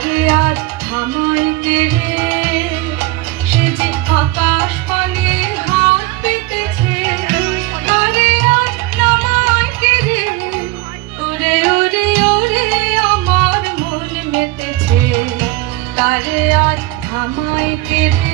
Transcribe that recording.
তারে আজ থামাই কে রে, সে যে আকাশ পানে হাত পেতেছে, তারে আজ নামাই কে রে, ওরে ওরে ওরে আমার মন মেতেছে, তারে আজ থামাই কে রে।